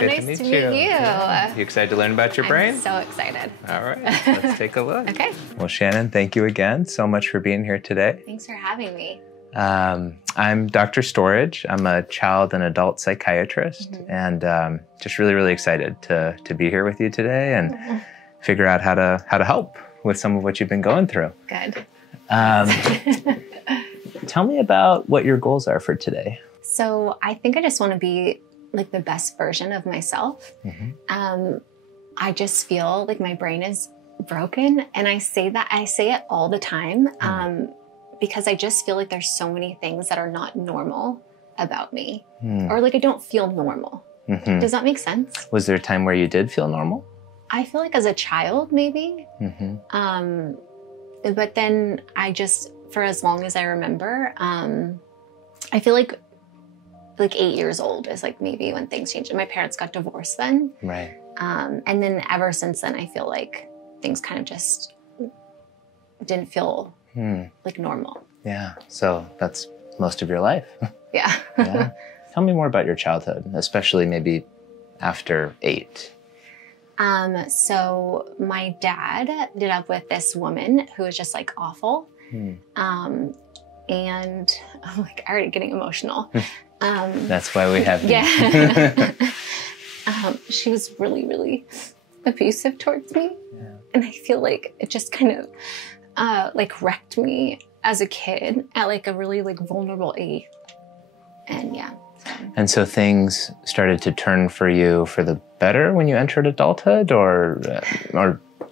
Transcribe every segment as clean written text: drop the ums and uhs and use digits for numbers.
good nice to meet you. Yeah. You excited to learn about your brain? I'm so excited. All right, let's take a look. Okay. Well, Shannon, thank you again so much for being here today. Thanks for having me. I'm Dr. Storage. I'm a child and adult psychiatrist, and just really, really excited to be here with you today and figure out how to help with some of what you've been going through. Good. Tell me about what your goals are for today. So I think I just want to be like the best version of myself. I just feel like my brain is broken, and I say it all the time. Because I just feel like there's so many things that are not normal about me, or like I don't feel normal. Does that make sense? Was there a time where you did feel normal? I feel like as a child, maybe. But then I just, for as long as I remember, I feel like 8 years old is like maybe when things changed. And my parents got divorced then. Right. And then ever since then, I feel like things kind of just didn't feel like normal. Yeah, so that's most of your life. Yeah. Yeah. Tell me more about your childhood, especially maybe after 8. So my dad ended up with this woman who was just like awful. And I'm like already getting emotional. That's why we have you. Yeah. She was really, really abusive towards me. Yeah. And I feel like it just kind of like wrecked me as a kid at like a really like vulnerable age. And yeah. And so things started to turn for you for the better when you entered adulthood, or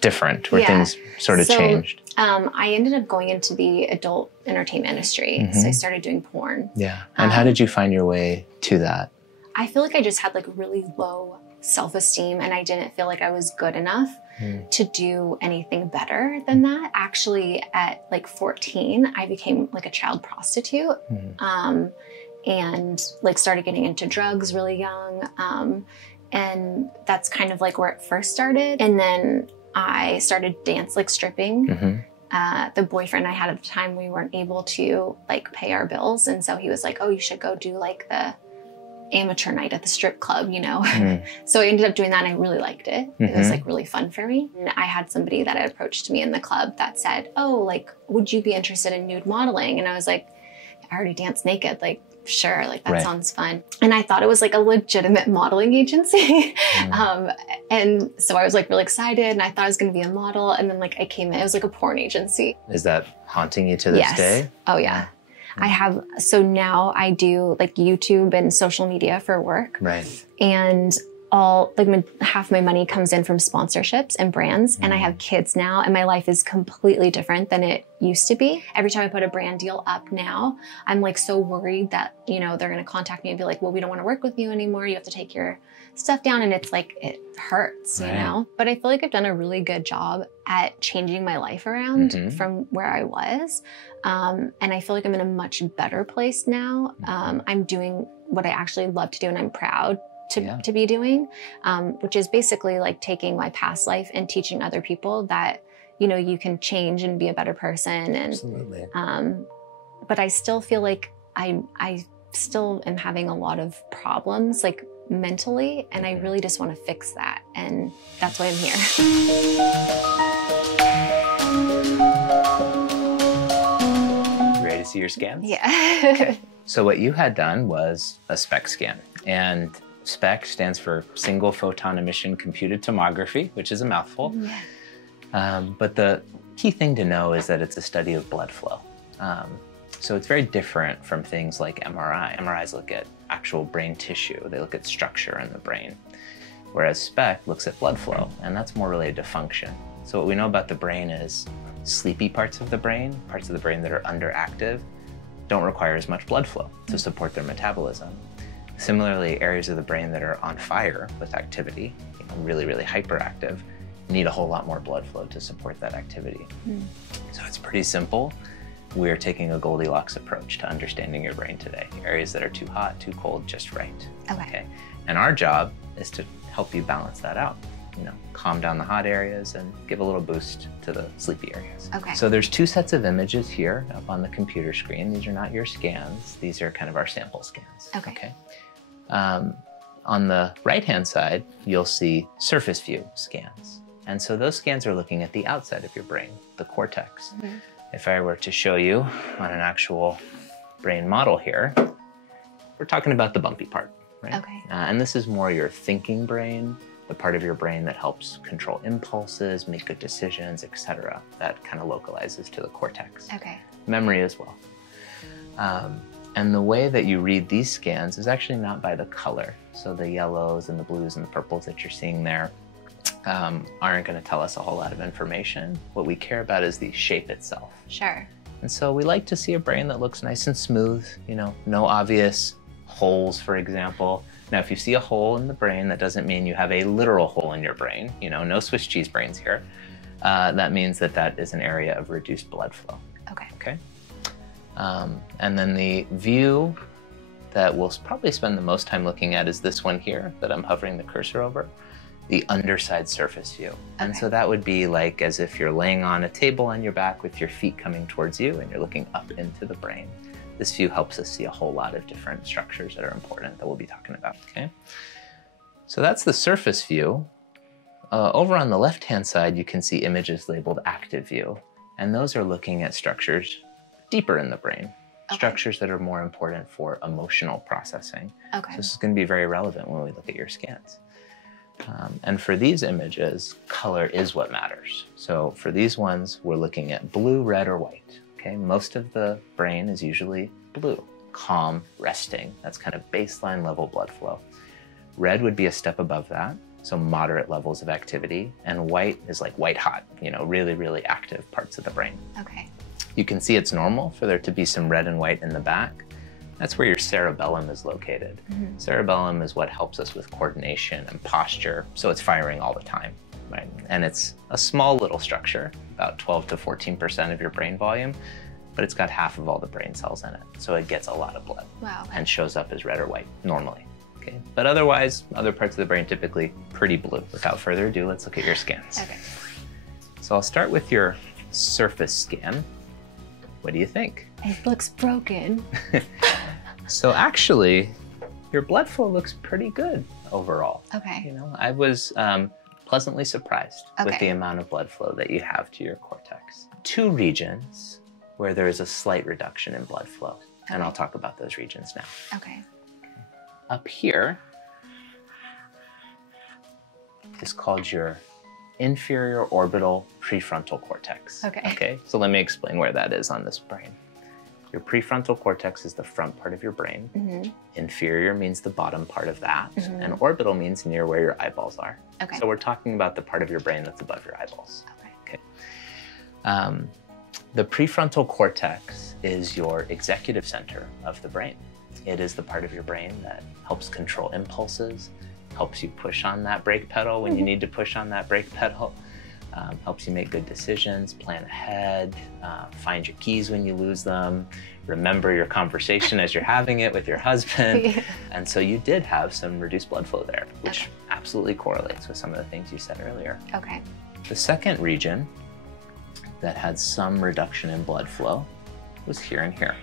different, where things sort of changed? I ended up going into the adult entertainment industry. So I started doing porn. Yeah. And how did you find your way to that? I feel like I just had like really low self-esteem, and I didn't feel like I was good enough to do anything better than that. Actually, at like 14, I became like a child prostitute. And like started getting into drugs really young. And that's kind of like where it first started. And then I started stripping. The boyfriend I had at the time, we weren't able to like pay our bills. And so he was like, oh, you should go do like the amateur night at the strip club, you know? So I ended up doing that, and I really liked it. It was like really fun for me. And I had somebody that had approached me in the club that said, oh, like, would you be interested in nude modeling? And I was like, I already dance naked. Like, sure, like that sounds fun. And I thought it was like a legitimate modeling agency. And so I was like really excited, and I thought I was going to be a model. And then like I came in, it was like a porn agency. Is that haunting you to this day? Oh yeah. I have, so now I do like YouTube and social media for work. Right. And all, like half my money comes in from sponsorships and brands. And I have kids now, and my life is completely different than it used to be. Every time I put a brand deal up now, I'm like so worried that, you know, they're going to contact me and be like, well, we don't want to work with you anymore. You have to take your stuff down. And it's like, it hurts, you know? But I feel like I've done a really good job at changing my life around from where I was. And I feel like I'm in a much better place now. I'm doing what I actually love to do, and I'm proud to be doing, which is basically like taking my past life and teaching other people that, you know, you can change and be a better person. And, absolutely. But I still feel like I still am having a lot of problems, like mentally, and I really just want to fix that. And that's why I'm here. Ready to see your scans? Yeah. Okay. So what you had done was a SPECT scan, and SPECT stands for single photon emission computed tomography, which is a mouthful. But the key thing to know is that it's a study of blood flow. So it's very different from things like MRI. MRIs look at actual brain tissue. They look at structure in the brain. Whereas SPECT looks at blood flow, and that's more related to function. So what we know about the brain is sleepy parts of the brain that are underactive, don't require as much blood flow to support their metabolism. Similarly, areas of the brain that are on fire with activity, you know, really, really hyperactive, need a whole lot more blood flow to support that activity. So it's pretty simple. We're taking a Goldilocks approach to understanding your brain today. Areas that are too hot, too cold, just right. Okay. And our job is to help you balance that out. You know, calm down the hot areas and give a little boost to the sleepy areas. Okay. So there's 2 sets of images here up on the computer screen. These are not your scans. These are kind of our sample scans. Okay. On On the right-hand side, you'll see surface view scans. And so those scans are looking at the outside of your brain, the cortex. If I were to show you on an actual brain model here, we're talking about the bumpy part, right? Okay. And this is more your thinking brain, the part of your brain that helps control impulses, make good decisions, etc. That kind of localizes to the cortex. Okay. Memory as well. And the way that you read these scans is actually not by the color. So the yellows and the blues and the purples that you're seeing there aren't going to tell us a whole lot of information. What we care about is the shape itself. Sure. And so we like to see a brain that looks nice and smooth, you know, no obvious holes, for example. Now, if you see a hole in the brain, that doesn't mean you have a literal hole in your brain, you know, no Swiss cheese brains here. That means that that is an area of reduced blood flow. Okay. Okay. And then the view that we'll probably spend the most time looking at is this one here that I'm hovering the cursor over, the underside surface view. And so that would be like as if you're laying on a table on your back with your feet coming towards you and you're looking up into the brain. This view helps us see a whole lot of different structures that are important that we'll be talking about, okay? So that's the surface view. Over on the left-hand side, you can see images labeled active view. And those are looking at structures deeper in the brain, structures that are more important for emotional processing. Okay. So this is going to be very relevant when we look at your scans. And for these images, color is what matters. So for these ones, we're looking at blue, red, or white. Okay, most of the brain is usually blue, calm, resting. That's kind of baseline level blood flow. Red would be a step above that, so moderate levels of activity. And white is like white hot, you know, really, really active parts of the brain. Okay. You can see it's normal for there to be some red and white in the back. That's where your cerebellum is located. Cerebellum is what helps us with coordination and posture, so it's firing all the time, right? And it's a small little structure, about 12 to 14% of your brain volume, but it's got half of all the brain cells in it, so it gets a lot of blood. Wow. And shows up as red or white, normally. Okay? But otherwise, other parts of the brain typically pretty blue. Without further ado, let's look at your scans. Okay. So I'll start with your surface scan. What do you think? It looks broken. So actually, your blood flow looks pretty good overall. Okay. You know, I was pleasantly surprised with the amount of blood flow that you have to your cortex. Two regions where there is a slight reduction in blood flow, and I'll talk about those regions now. Okay. Up here is called your inferior orbital prefrontal cortex. Okay. So let me explain where that is on this brain. Your prefrontal cortex is the front part of your brain. Inferior means the bottom part of that. And orbital means near where your eyeballs are. So we're talking about the part of your brain that's above your eyeballs. Okay. The prefrontal cortex is your executive center of the brain. It is the part of your brain that helps control impulses, helps you push on that brake pedal when you need to push on that brake pedal, helps you make good decisions, plan ahead, find your keys when you lose them, remember your conversation as you're having it with your husband. And so you did have some reduced blood flow there, which absolutely correlates with some of the things you said earlier. Okay. The second region that had some reduction in blood flow was here and here.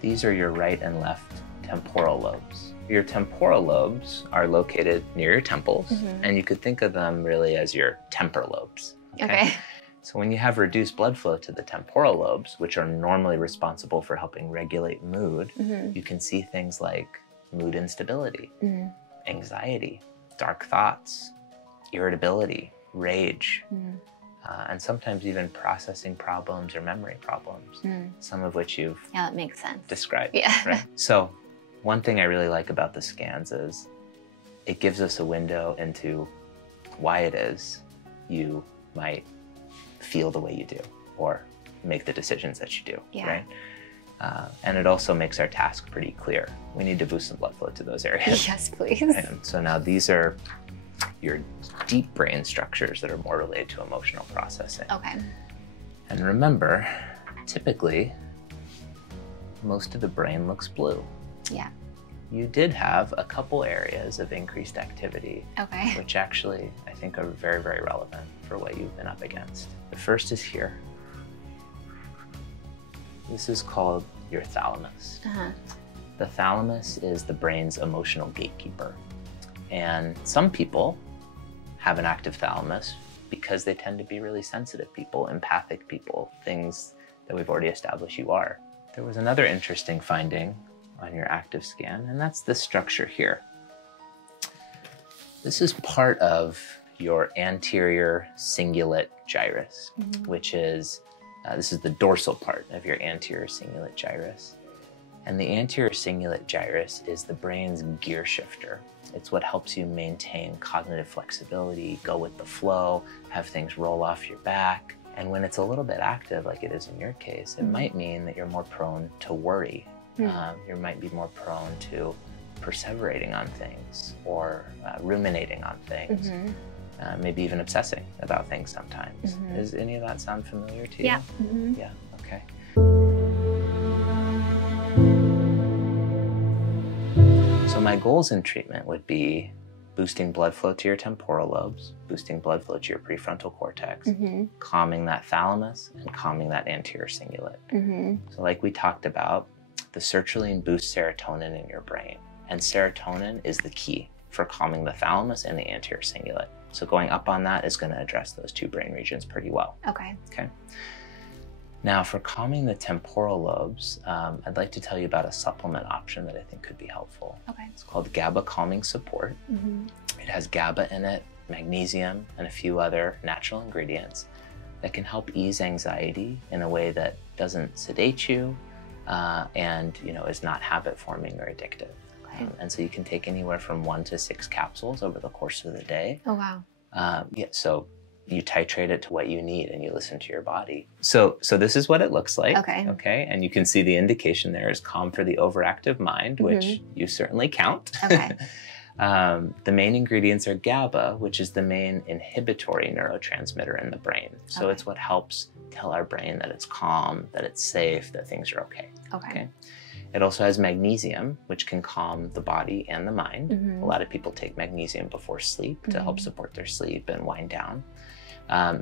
These are your right and left temporal lobes. Your temporal lobes are located near your temples, and you could think of them really as your temper lobes. Okay. So when you have reduced blood flow to the temporal lobes, which are normally responsible for helping regulate mood, you can see things like mood instability, anxiety, dark thoughts, irritability, rage, and sometimes even processing problems or memory problems, some of which you've that makes sense. Described. Right? So one thing I really like about the scans is it gives us a window into why it is you might feel the way you do or make the decisions that you do, right? And it also makes our task pretty clear. We need to boost some blood flow to those areas. Yes, please. And so now these are your deep brain structures that are more related to emotional processing. Okay. And remember, typically, most of the brain looks blue. Yeah. You did have a couple areas of increased activity, okay, which actually I think are very, very relevant for what you've been up against. The first is here. This is called your thalamus. The thalamus is the brain's emotional gatekeeper. And some people have an active thalamus because they tend to be really sensitive people, empathic people, things that we've already established you are. There was another interesting finding on your active scan, and that's this structure here. This is part of your anterior cingulate gyrus, which is, this is the dorsal part of your anterior cingulate gyrus. And the anterior cingulate gyrus is the brain's gear shifter. It's what helps you maintain cognitive flexibility, go with the flow, have things roll off your back. And when it's a little bit active, like it is in your case, it might mean that you're more prone to worry. You might be more prone to perseverating on things or ruminating on things, maybe even obsessing about things sometimes. Does any of that sound familiar to you? Yeah. Yeah, okay. So my goals in treatment would be boosting blood flow to your temporal lobes, boosting blood flow to your prefrontal cortex, calming that thalamus, and calming that anterior cingulate. So like we talked about, the sertraline boosts serotonin in your brain, and serotonin is the key for calming the thalamus and the anterior cingulate. So going up on that is going to address those two brain regions pretty well. Okay. Now for calming the temporal lobes, I'd like to tell you about a supplement option that I think could be helpful. It's called GABA Calming Support. It has GABA in it, magnesium, and a few other natural ingredients that can help ease anxiety in a way that doesn't sedate you and is not habit forming or addictive. And so you can take anywhere from 1 to 6 capsules over the course of the day. Oh, wow. Yeah, so you titrate it to what you need and you listen to your body. So this is what it looks like. Okay. And you can see the indication there is calm for the overactive mind, which you certainly count. The main ingredients are GABA, which is the main inhibitory neurotransmitter in the brain. So it's what helps tell our brain that it's calm, that it's safe, that things are okay. It also has magnesium, which can calm the body and the mind. A lot of people take magnesium before sleep to help support their sleep and wind down.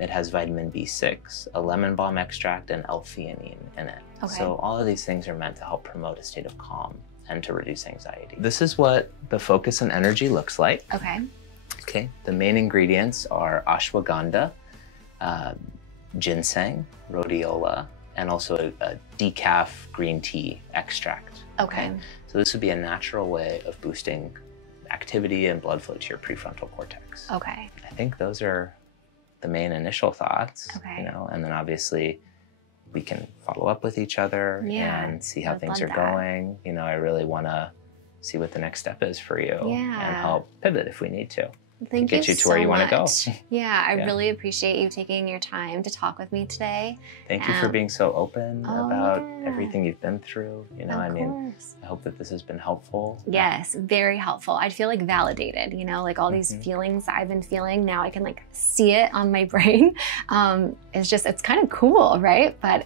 It has vitamin B6, a lemon balm extract, and L-theanine in it. So all of these things are meant to help promote a state of calm and to reduce anxiety. This is what the focus and energy looks like. The main ingredients are ashwagandha, ginseng, rhodiola, and also a decaf green tea extract. So this would be a natural way of boosting activity and blood flow to your prefrontal cortex. I think those are the main initial thoughts, and then obviously we can follow up with each other and see how things are going. I really want to see what the next step is for you and help pivot if we need to. Thank get you to so where you want to go. I really appreciate you taking your time to talk with me today. Thank you for being so open about everything you've been through. I mean, I hope that this has been helpful. Yes, very helpful. I feel like validated, like all these feelings that I've been feeling, now I can like see it on my brain. It's kind of cool, right? But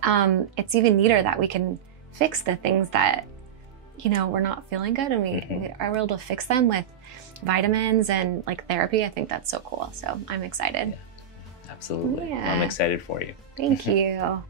it's even neater that we can fix the things that, we're not feeling good, and we are able to fix them with vitamins and like therapy. I think that's so cool. So I'm excited. Absolutely. I'm excited for you. Thank you.